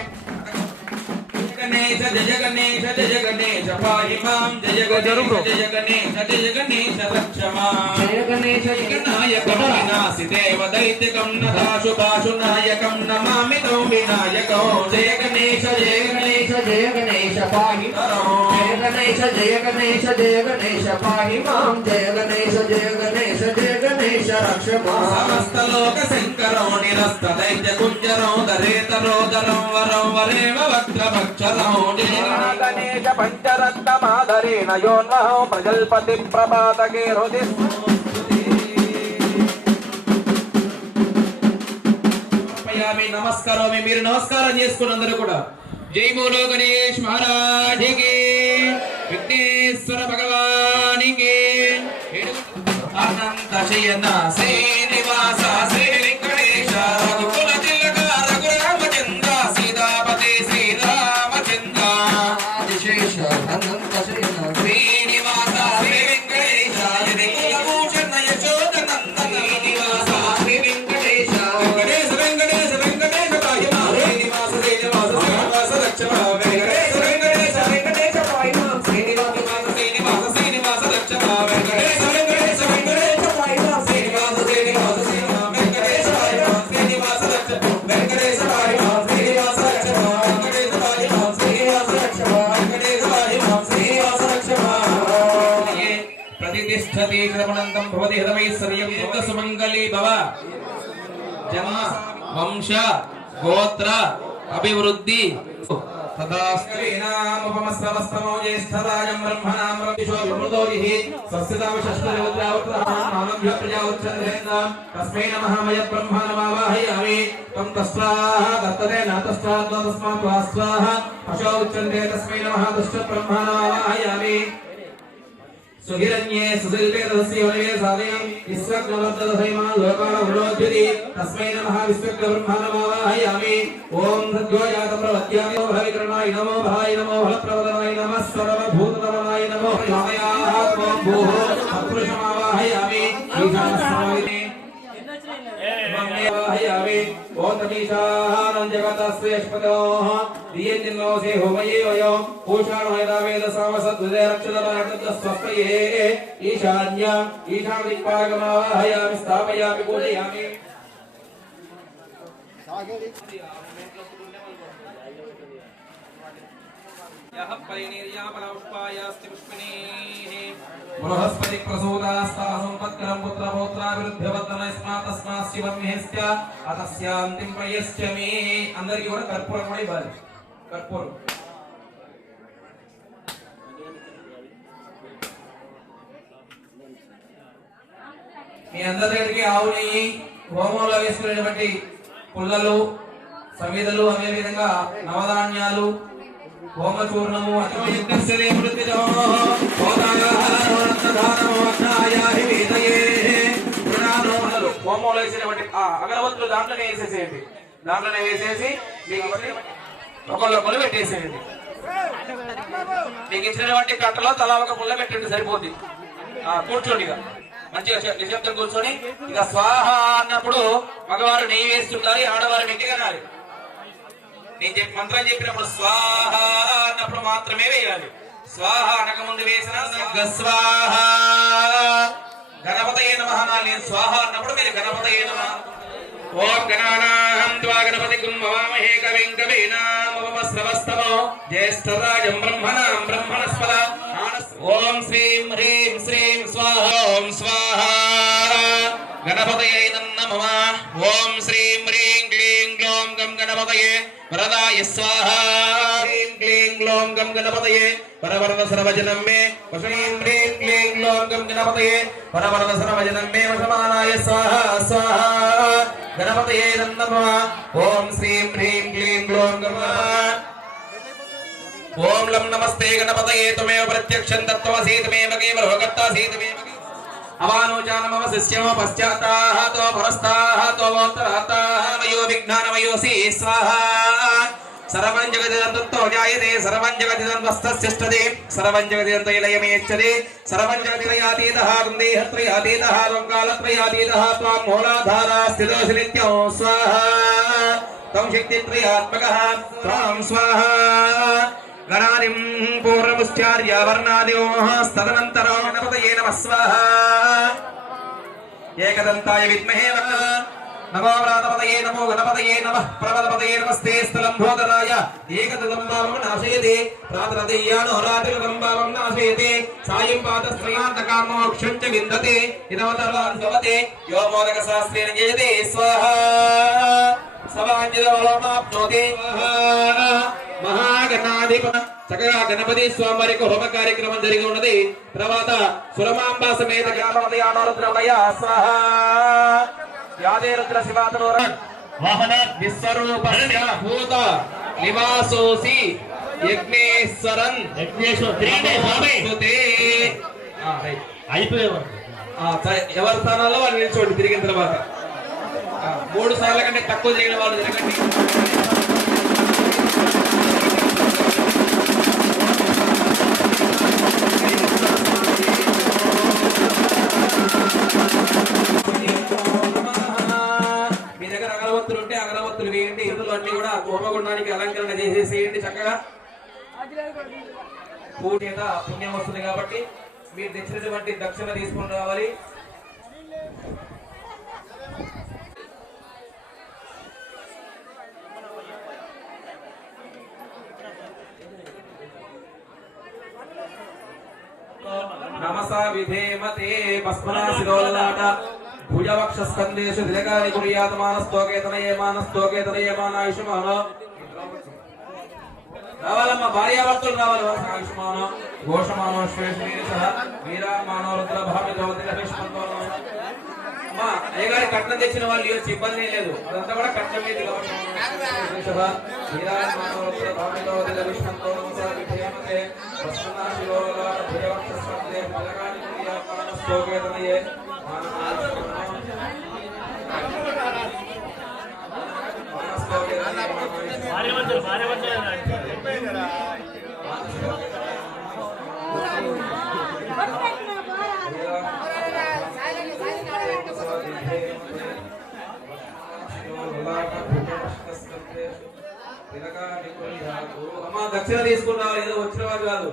గణేశ జయ గణేశ జయ గణేశ పాహి మాం జయ గణేశ జయ గణేశ జయ గణేశ రక్ష మాం జయ గణేశ వినాయకం వినాశిదేవ దైత్యకం నదాశు పాశు నాయకం నమామి తం వినాయకం. జయ గణేశ జయ గణేశ జయ గణేశ పాహి జయ గణేశ జయ గణేశ జయ గణేశ పాహి మాం జయ గణేశ జయ గణేశ జయ గణేశ రక్ష మాం. సమస్త లోక శంకరో నిరస్త దైత్య కుంజరో దరేతరో దరం వరం వరేవ వక్రభక్ష గణేశ పంచరత్నమాధరేణ యోన్మహో ప్రజల్పతి ప్రభాతకే హృది నమస్కారం. మీరు నమస్కారం చేసుకుని అందరూ కూడా జై బోలో గణేష్ మహారాజుకి విఘ్నేశ్వర భగవానికి అనంత శయన శ్రీనివాస శ్రీ వెంకటేశ రఘుకుల తిలక రఘురామచంద్ర సీతాపతి శ్రీరామచంద్ర ఆదిశేష అనంత శయన శ్రీనివాస శ్రీ వెంకటేశ కులభూషణ యశోదనందన శ్రీనివాస శ్రీ వెంకటేశ వెంకటేశ వెంకటేశ వెంకటేశ పాహిమా శ్రీనివాస శ్రీనివాస శ్రీనివాస రక్షమా వెంకటేశ వెంకటేశ వెంకటేశ పాహిమా శ్రీనివాస శ్రీనివాస శ్రీనివాస రక్షమా వెంకటేశ వెంకటేశ వెంకటేశ పాహిమా శ్రీనివాస శ్రీనివాస శ్రీనివాస వెంకటేశ పాహిమా శ్రీనివాస రక్షమా వెంకటేశ పాహిమా శ్రీనివాస రక్షమా వెంకటేశ పాహిమా శ్రీనివాస రక్షమా వెంకటేశ పాహిమా శ్రీనివాస రక్షమా. ప్రతిష్ఠతి శ్రవణంతం భవతి హృదమైశ్వర్యం దీర్ఘ సుమంగళీ భవ జన్మ వంశ గోత్ర అభివృద్ధి తదాస్త్రీనాముపమస్తమస్తమో జ్యేష్ఠరాజం బ్రహ్మణాం రవిశో విమృతోజిః స్వస్తిదావిషస్తయోద్రావృతమానభ్య ప్రజావచ్చంద్రేంద్రాం తస్మై నమః మయ బ్రహ్మణమావాహయామి తం తస్వాహ దత్తతే న తస్మాత్ తస్మాత్ స్వాహ పశో ఉచ్యంతే తస్మై నమః దుష్ట బ్రహ్మణమావాహయామి. సుహిరణ్యే సుశిల్పే తస్య వనవే సాధయం విశ్వగ్నవర్ధదసైమా లోకాన వృణోద్యుతి తస్మై నమః విశ్వగ్న బ్రహ్మణమావాహయామి. ఓం సద్యోజాతం ప్రవద్యామి నమో భవికరణాయ నమో భాయ నమో ఫలప్రవదనాయ నమః సర్వభూతనమనాయ నమో రామయాత్మో భూః సత్పురుషమావాహయామి. ఈశానస్వామినే వాహయామి. ఓం తమీశానం జగతస్యేష్పదోః దియంతిన్నోసే హోమయేవయో పూషాణోయదావేద సామసద్విదే రక్షదరాగతస్వస్తయే ఈశాన్య ఈశానదిక్పాగమావాహయామి స్థాపయామి పూజయామి. యః పరినిర్యాపనపుష్పాయాస్తి పుష్పిణీః బృహస్పతి ప్రసూతాస్తాసంపత్కరం పుత్రపౌత్రాభివృద్ధ్యవర్ధనస్మాతస్మాత్ శివమ్యస్య అతస్యాంతిం ప్రయశ్చమి. అందరికీ కూడా కర్పూరం కూడా ఇవ్వాలి. కర్పూరం మీ అందరి దగ్గరికి ఆవు నెయ్యి హోమంలో వేసుకునేటువంటి పుల్లలు సమిదలు అదే విధంగా నవధాన్యాలు హోమచూర్ణము హోమంలో వేసినటువంటి అగరవత్తులు దాంట్లోనే వేసేసేయండి. దాంట్లోనే వేసేసి మీకు ఒకళ్ళు పెట్టేసేయండి. మీకు ఇచ్చినటువంటి కట్టలో తలా ఒక పుల్ల పెట్టండి సరిపోద్ది. కూర్చోండి ఇక మంచిగా నిశ్శబ్దం కూర్చొని ఇక స్వాహ అన్నప్పుడు మగవారు నెయ్యి వేస్తుంటారు, ఆడవారు నెయ్యి కనాలి. నేను మంత్రం చెప్పినప్పుడు స్వాహ అన్నప్పుడు మాత్రమే వేయాలి. స్వాహ అనక ముందు వేసిన స్వాహ గణపతయే నమః అనాలి. నేను స్వాహ అన్నప్పుడు మీరు గణపతయే నమః. ఓం గణానాహం త్వా గణపతిం భవామహే కవిం కవీనాముపమస్రవస్తమో జ్యేష్ఠరాజం బ్రహ్మణాం బ్రహ్మణస్పద. ఓం శ్రీం హ్రీం శ్రీం స్వాహ. ఓం స్వాహ గణపతయే నమః. ఓం శ్రీం హ్రీం క్లీం గ్లౌం గం గణపతయే వరదాయ స్వాహ. హ్రీం క్లీం గ్లౌం గం గణపతయే వరవరద సర్వజనం మే వశీం హ్రీం క్లీం గ్లౌం గం గణపతయే వరవరద సర్వజనం మే వశమానాయ స్వాహ స్వాహ గణపతయే నమః. ఓం శ్రీం హ్రీం క్లీం గ్లౌం గం ఓం లం నమస్తే గణపతయే త్వమేవ ప్రత్యక్షం తత్వమసి త్వమేవ కేవలో కర్తాసి త్వమేవ అవానోచానమవశిష్యమో పశ్చాత్తాహతో పురస్తాహతో వోత్తరాత్తాహ మయో విజ్ఞానమయోసి స్వాహా సర్వం జగదిదంతో జాయతే సర్వం జగదిదంతస్తస్తిష్టతే సర్వం జగదిదంతైలయమేచ్చతే సర్వం జగదిలయాతీతః దేహత్రయాతీతః కాలత్రయాతీతః త్వాం మూలాధారా స్థితోసి నిత్యం స్వాహా తం శక్తిత్రయాత్మకః త్వాం స్వాహా గణానిం పూర్ణముశ్చార్య వర్ణాదిస్తదనంతరో గణపతయే నమః స్వాహా ఏకదంతాయ విద్మహే నమో వ్రాతపతయే నమో గణపతయే నమః ప్రబలపతయే నమస్తే స్థలంబోధరాయ ఏకదంతావం నాశయతే ప్రాతరదయ్యానో రాత్రిలంబావం నాశయతే సాయం పాదశ్రయాంతకామోక్షం చ విందతే ఇదవతర్వాన్ భవతే యో మోదక శాస్త్రేణ జయతే స్వాహా సవాంజితవలోమాప్నోతే మహాగణాధిప చక్కగా గణపతి స్వామి వారికి హోమ కార్యక్రమం జరిగి ఉన్నది. తర్వాత సురమాంబ సమేత జ్ఞానోదయానోరుద్రమయ స్వాహా యాదే రుద్ర శివాతనోర వాహన విశ్వరూప భూత నివాసోసి యజ్ఞేశ్వరన్ అయిపోయేవారు ఎవరి స్థానాల్లో వాళ్ళు నిల్చోండి. తిరిగిన తర్వాత 3 సార్ల కంటే తక్కువ చేయని వాళ్ళు జరగండి. మీ దగ్గర అగరవత్తులు ఉంటే అగరవత్తులు వేయండి. ఇందులో అన్ని కూడా హోమగుండానికి అలంకరణ చేసేసేయండి. చక్కగా పూర్ణ్యత పుణ్యం వస్తుంది కాబట్టి మీరు తెచ్చినటువంటి దక్షిణ తీసుకుని రావాలి. నమసా విధేమతే పస్మనా శిరోలలాట భుజవక్ష స్కందేషు దిలకాని కుర్యాత్ మానస్తోకేతనయే మానాయుష్మాన రావాలమ్మా భార్యాభర్తలు రావాలి. ఆయుష్మాన ఘోషమానో శ్వేష వీరామానో రుద్ర భామితోతి లక్ష్మంతో అమ్మా అయ్యగారి కట్నం తెచ్చిన వాళ్ళు వచ్చి ఇబ్బంది లేదు. అదంతా కూడా కట్నం మీద వీరామానో రుద్ర భామితోతి లక్ష్మంతో విధేమతే పస్మనా శిరోలలాట భుజవక్ష స్కందేషు దిలకాని కుర్యాత్ మానస్తోకేతనయే అమ్మా దక్షిణ తీసుకుని రావాలి. ఏదో వచ్చిన వారు కాదు.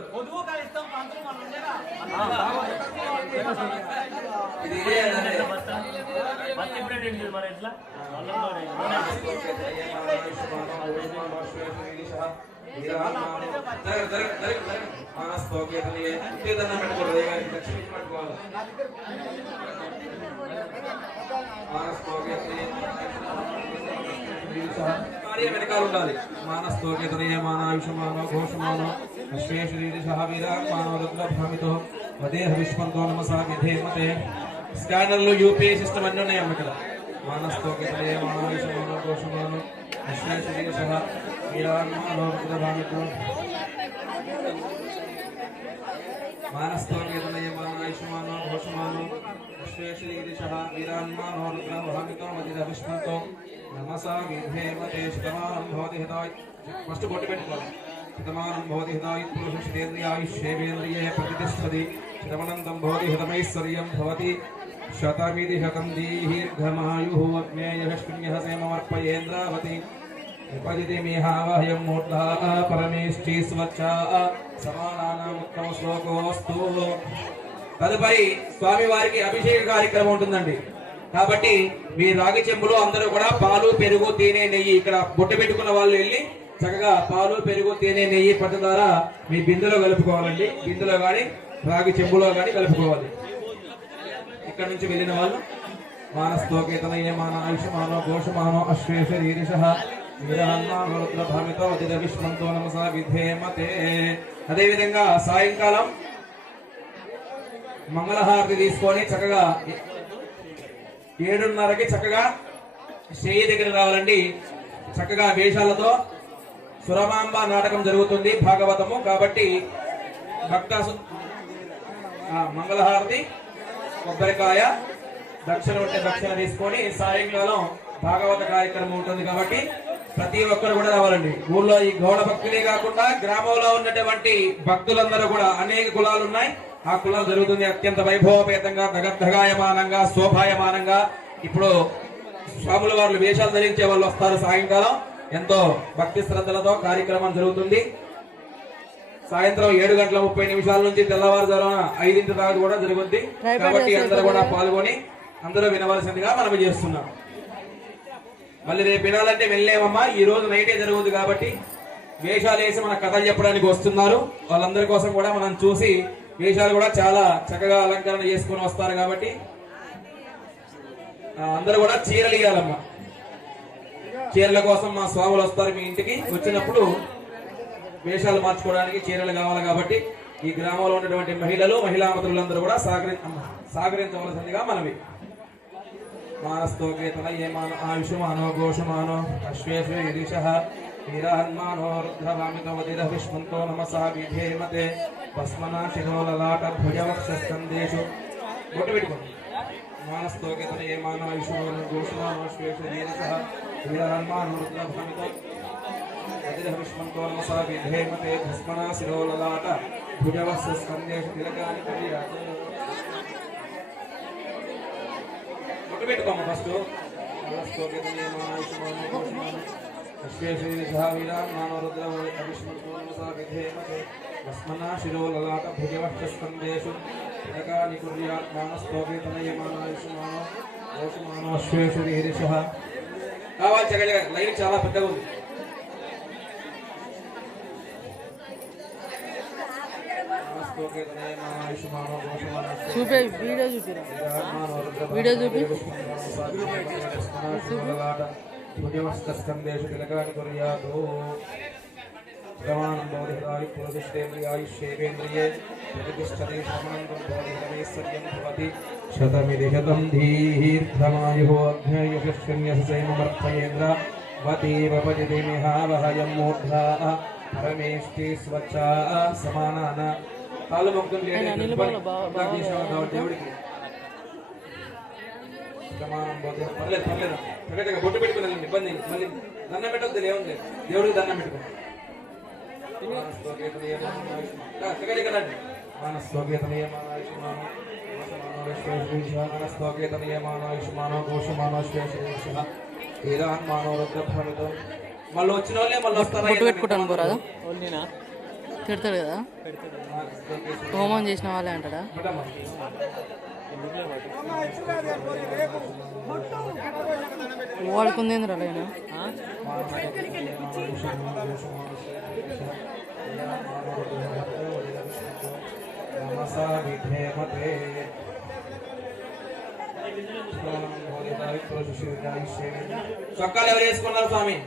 ఇది ఇదే వెనకాల ఉండాలి. మానస్తోకేతనయే మానాయుషమానో ఘోషమానో అశ్వేష వీరాత్మానో రుద్రభామితో వదేహ విష్మంతో నమసా విధేమతే. స్కానర్లు యూపీఐ సిస్టమ్ అన్నీ ఉన్నాయి అమ్మ ఇక్కడ. మానస్తోకేతనయే మానాయుషమానో ఘోషమానో అశ్వేష వీరాత్మానో రుద్రభామితో మానస్తోకేతనయే మానాయుషమానో ఘోషమానో అశ్వేష వీరాత్మానో రుద్రభామితో వదేహ విష్మంతో నమసా విధేమతే. శతమానం భవతి హితాయ్ ఫస్ట్ బొట్టు పెట్టుకోవాలి. శతమానం భవతి హితాయ్ పురుషేంద్రియాయుష్యేంద్రియే ప్రతిష్టతి. శతమనంతం భవతి హితమైశ్వర్యం భవతి. శతమిది శతం దీర్ఘమాయు అజ్ఞేయ శూన్య సేమర్పయేంద్రావతి. విపదితి మేహావహయం మూర్ధా పరమేష్ఠీస్వచ్చ సమానానాం ఉత్తమ శ్లోకోస్తు. తదుపరి స్వామి వారికి అభిషేక కార్యక్రమం ఉంటుందండి. కాబట్టి మీ రాగి చెంబులో అందరూ కూడా పాలు పెరుగు తేనె నెయ్యి ఇక్కడ బొట్టు పెట్టుకున్న వాళ్ళు వెళ్ళి చక్కగా పాలు పెరుగు తేనె నెయ్యి పట్టు ద్వారా మీ బిందులో కలుపుకోవాలండి. బిందులో గాని రాగి చెంబులో గాని కలుపుకోవాలి. ఇక్కడ నుంచి వెళ్ళిన వాళ్ళు మానస్తోకేతనయే మానాయుషమానో ఘోషమానో అశ్వేష వీరాన్మానో రుద్రభామితో వదిద విష్మంతో నమసా విధేమతే. అదేవిధంగా సాయంకాలం మంగళహారతి తీసుకొని చక్కగా 7:30కి చక్కగా స్టేజ్ దగ్గర రావాలండి. చక్కగా వేషాలతో సురమాంబ నాటకం జరుగుతుంది భాగవతము. కాబట్టి భక్త మంగళహారతి కొబ్బరికాయ, దక్షిణ ఉంటే దక్షిణ తీసుకొని సాయంకాలం భాగవత కార్యక్రమం ఉంటుంది కాబట్టి ప్రతి ఒక్కరు కూడా రావాలండి. ఊళ్ళో ఈ గౌడ భక్తులే కాకుండా గ్రామంలో ఉన్నటువంటి భక్తులందరూ కూడా అనేక కులాలు ఉన్నాయి. ఆ కులాలు జరుగుతుంది అత్యంత వైభవపేతంగా, దగద్ధగాయమానంగా, శోభాయమానంగా. ఇప్పుడు స్వాముల వారు వేషాలు ధరించే వాళ్ళు వస్తారు. సాయంకాలం ఎంతో భక్తి శ్రద్ధలతో కార్యక్రమం జరుగుతుంది. సాయంత్రం 7:30 నుంచి తెల్లవారుజామున 5 దాకా కూడా జరుగుతుంది. కాబట్టి అందరూ కూడా పాల్గొని అందరూ వినవలసిందిగా మనం చేస్తున్నాం. మళ్ళీ రేపు వినాలంటే వెళ్ళలేమమ్మా, ఈ రోజు నైటే జరుగుతుంది కాబట్టి వేషాలు వేసి మన కథలు చెప్పడానికి వస్తున్నారు. వాళ్ళందరి కోసం కూడా మనం చూసి వేషాలు కూడా చాలా చక్కగా అలంకరణ చేసుకుని వస్తారు కాబట్టి అందరూ కూడా చీరలు ఇవ్వాలమ్మా. చీరల కోసం మా స్వాములు వస్తారు మీ ఇంటికి. వచ్చినప్పుడు వేషాలు మార్చుకోవడానికి చీరలు కావాలి కాబట్టి ఈ గ్రామంలో ఉన్నటువంటి మహిళలు, మహిళామతులందరూ కూడా సహకరించవలసిందిగా మనవి. మానస్తోకేతన ఏమానో ఆయుషమానో ఘోషమానో అశ్వేషు గిరీశః వీరాన్మానో రుద్రవామితవతిర విష్మంతో నమసా విధేమతే భస్మనా శిరోలలాట భుజవక్షస్కందేషు. బొట్టు పెట్టుకోండి. మానస్తోకేతన ఏమానో ఆయుషమానో ఘోషమానో అశ్వేషు గిరీశః వీరాన్మానో రుద్రవామితో విష్మంతో నమసా విధేమతే భస్మనా శిరోలలాట భుజవక్షస్కందేషు తిలకాని కవిరాజే. పెట్టుకోమ్మ ఫస్ట్. శిరోలలాట భుజవక్షస్కందేషు తిలకాని కుర్యాత్ మానస్తోకేతనయమానాయుష్మానో కావాలి. చక్కగా లైన్ చాలా పెద్దగా ఉంది. చూపే వీడియో చూపిరా, వీడియో చూపి. శతమిది శతం దీర్ఘమాయు అజ్ఞేయశేంద్ర వతీవపజితి మిహావహయం మూర్ధా పరమేష్టి స్వచ్ఛ సమానాన. కాలు మొక్కలు దేవుడికి పర్లేదు పర్లేదు చక్కగా బొట్టు పెట్టుకుని ఇబ్బంది. మళ్ళీ దండం పెట్టద్దు, ఏముంది దేవుడికి దండం పెట్టుకో. మళ్ళీ వచ్చిన వాళ్ళే మళ్ళీ వస్తారా? బొట్టు పెట్టుకుంటాను పోరాదా? తిడతాడు కదా, హోమం చేసిన వాళ్ళే అంటాడా? వాడుకుందేంద్ర అలాగైనా చొక్కాలు ఎవరు వేసుకున్నారు స్వామి?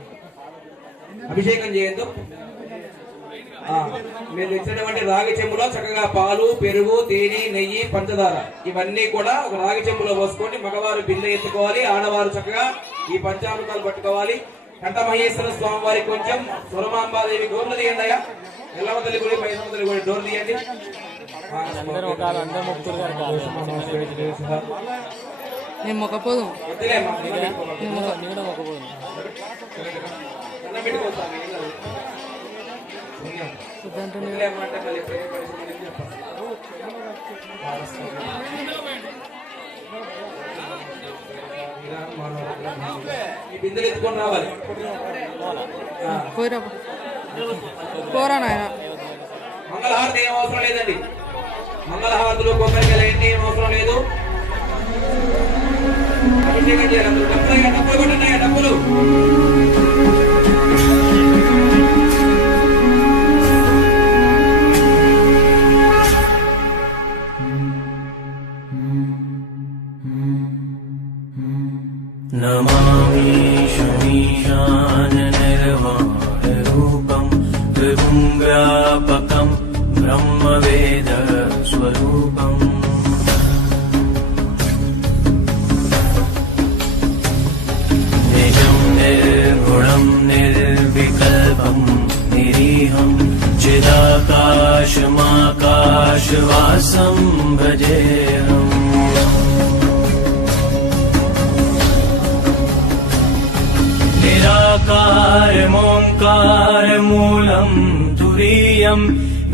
అభిషేకం చేయొద్దు. మీరు ఇచ్చినటువంటి రాగి చెంబులో చక్కగా పాలు, పెరుగు, తేనె, నెయ్యి, పంచదార ఇవన్నీ కూడా ఒక రాగి చెంబులో పోసుకొని మగవారు బిల్లు ఎత్తుకోవాలి, ఆడవారు చక్కగా ఈ పంచామృతాలు పట్టుకోవాలి. కంఠమహేశ్వర స్వామి వారికి కొంచెం, సురమాంబాదేవి డోర్లు తీయండి. ఎల్లమ్మ తల్లి గుడి, పైసమ్మ తల్లి గుడి డోర్లు తీయండి. నేను మొక్కపోదు, బిందెలు ఎత్తుకొని రావాలి. పోరా నాయన. మంగళహారతి ఏం అవసరం లేదండి. మంగళహారతులు, కొబ్బరికాయలు ఏంటి ఏం అవసరం లేదు. అభిషేకం చేయాలి. డబ్బులు కొట్టున్నాయి డబ్బులు. नमामि शमीशान निर्वाणरूपं त्रिभुं व्यापकं ब्रह्मवेद स्वरूपम् निजं निर्गुणं निर्विकल्पं निरीहं चिदाकाशमाकाशवासं भजेऽहम् निराकारमोङ्कारमूलं तुरीयं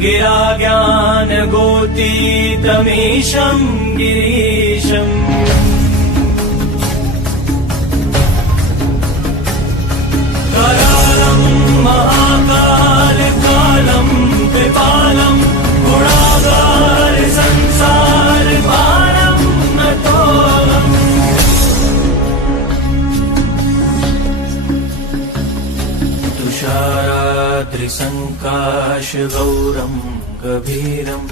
गिरा ज्ञानगोतीतमीशं गिरीशम् करालं महाकालकालं कृपालं गुणागार संसार पारं नतोऽहम् तुषाराद्रिसङ्काशगौरं गभीरं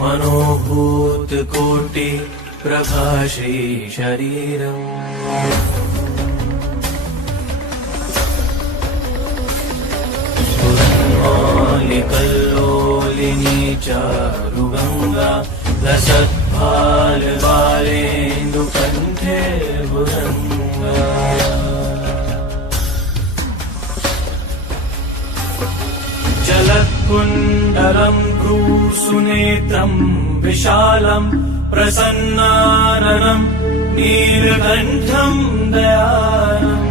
मनोभूतकोटि प्रभाश्री शरीरम् कल्लोलिनी चारुगङ्गा लसत्फालबालेन्दुकण्ठे भुजङ्गा जलत्कुण्डलं भ्रूसुनेत्रं विशालं प्रसन्नाननं नीलकण्ठं दयालम्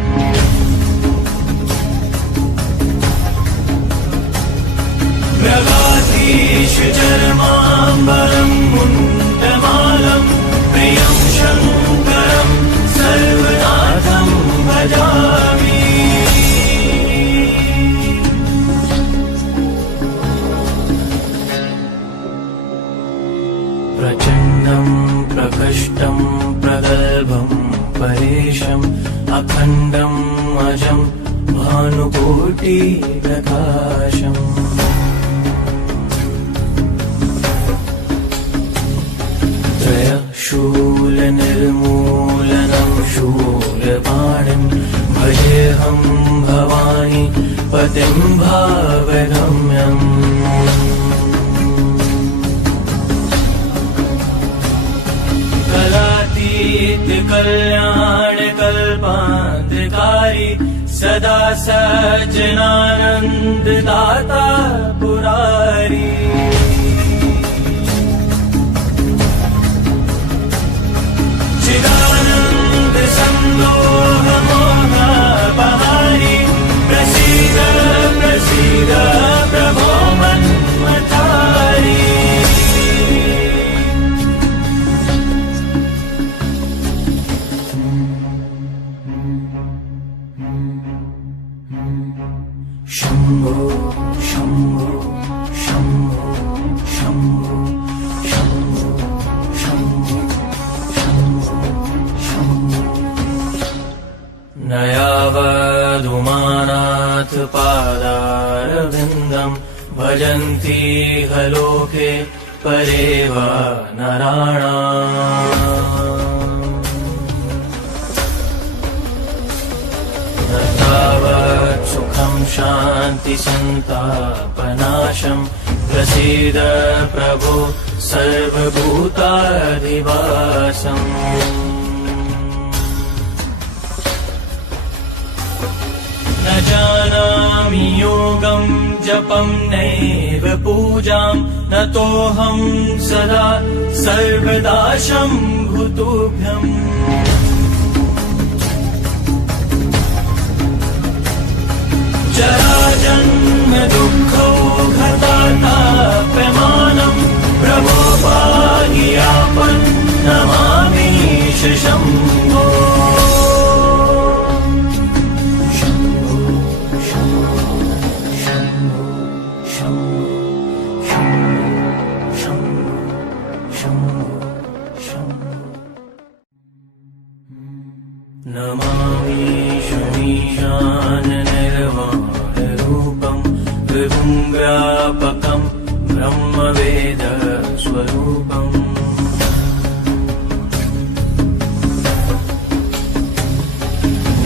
मृगाधीश चर्माम्बरं मुण्डमालं प्रियं शङ्करं सर्वनाथं भजामि प्रचण्डं प्रकष्टं प्रगल्भं परेशम् अखण्डम् अजं भानुकोटिप्रकाशम् शूलनिर्मूलनं शूलपाणिं भजेऽहं भवानी पतिं भावगम्यम् कलातीत कल्याणकल्पान्तकारी सदा सज्जनानन्ददाता पुरारी चिदानन्द सन्दोहमोहबहारी प्रसीद प्रसीद प्रभो मन्मथारी शम्भो शम्भो शम्भो शम्भो नयावधुमानाथ पादारविन्दं भजन्ति हलोके परेव नराणाम् न तावत् सुखं शान्ति सन्तापनाशं प्रसीद प्रभो सर्वभूताधिवासम् न जानामि योगं जपं नैव पूजां नतोऽहं सदा सर्वदा शम्भुतुभ्यम् जराजन्म दुःखौघताताप्यमानं प्रभो पाहि आपन्नमामीश शम्भो नमामि शमीशाननिर्वाणरूपं विभुं व्यापकं ब्रह्मवेदस्वरूपम्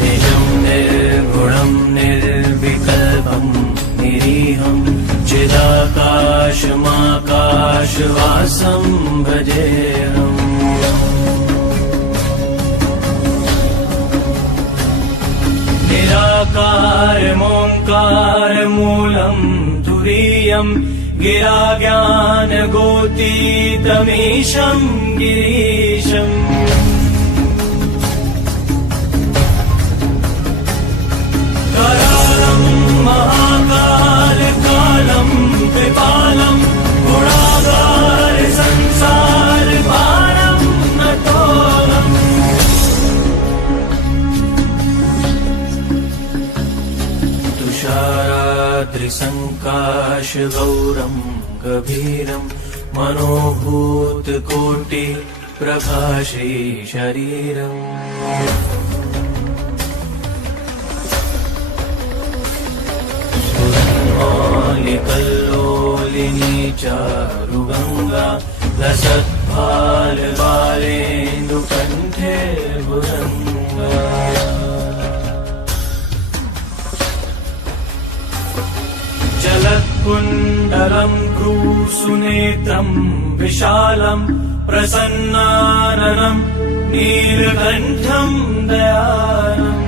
निजं निर्गुणं निर्विकल्पं निरीहं चिदाकाशमाकाशवासं भजेऽहम् निराकारमोङ्कारमूलं तुरीयं गिरा ज्ञानगोतीतमीशं गिरीशम् तुषाराद्रिसङ्काशगौरं गभीरं मनोभूतकोटि प्रभाषे शरीरम् कल्लोलिनी चारुगङ्गा लसत्फालबालेन्दुकण्ठे भुजङ्गा जलत्कुण्डलं भ्रूसुनेत्रं विशालं प्रसन्नाननं नीलकण्ठं दयालम्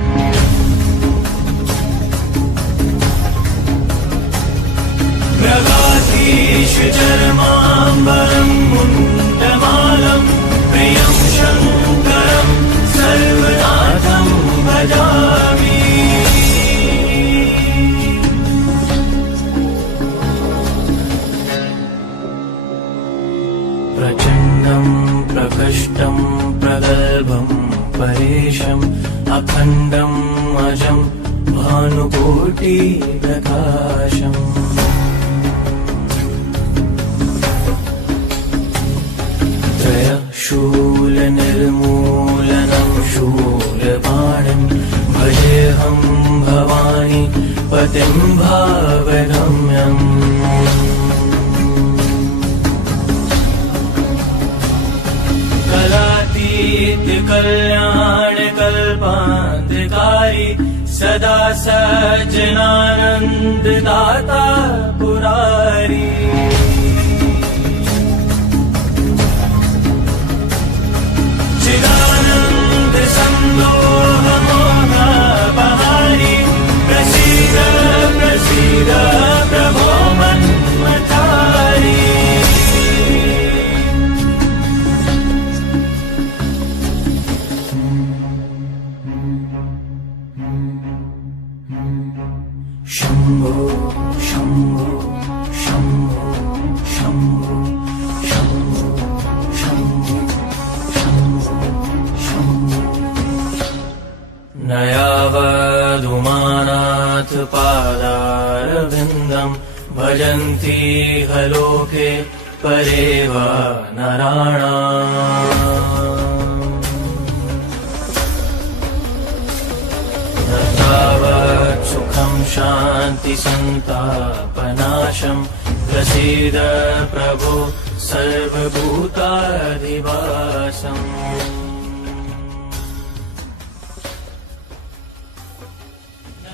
प्रगाधीश चर्माम्बरं मुण्डमालं प्रियं शङ्करं सर्वनाथं भजामि प्रचण्डं प्रकष्टं प्रगल्भं परेशम् अखण्डम् अजं भानुकोटिप्रकाशम् शूलनिर्मूलनं शूलबाणं भजेऽहं भवानी पतिं भावगम्यम् कलातीत कल्याणकल्पान्धकारी सदा सज्जनानन्ददाता पुरारी चिदानन्द संदोहमोहबहारी प्रसीद प्रसीद प्रभो मन्मथारी शम्भो शम्भो शम्भो शम्भो नयावधुमानाथ पादारविन्दं भजन्ति हलोके परेव नराणाम् न तावत् सुखं शान्ति सन्तापनाशं प्रसीद प्रभो सर्वभूताधिवासम् न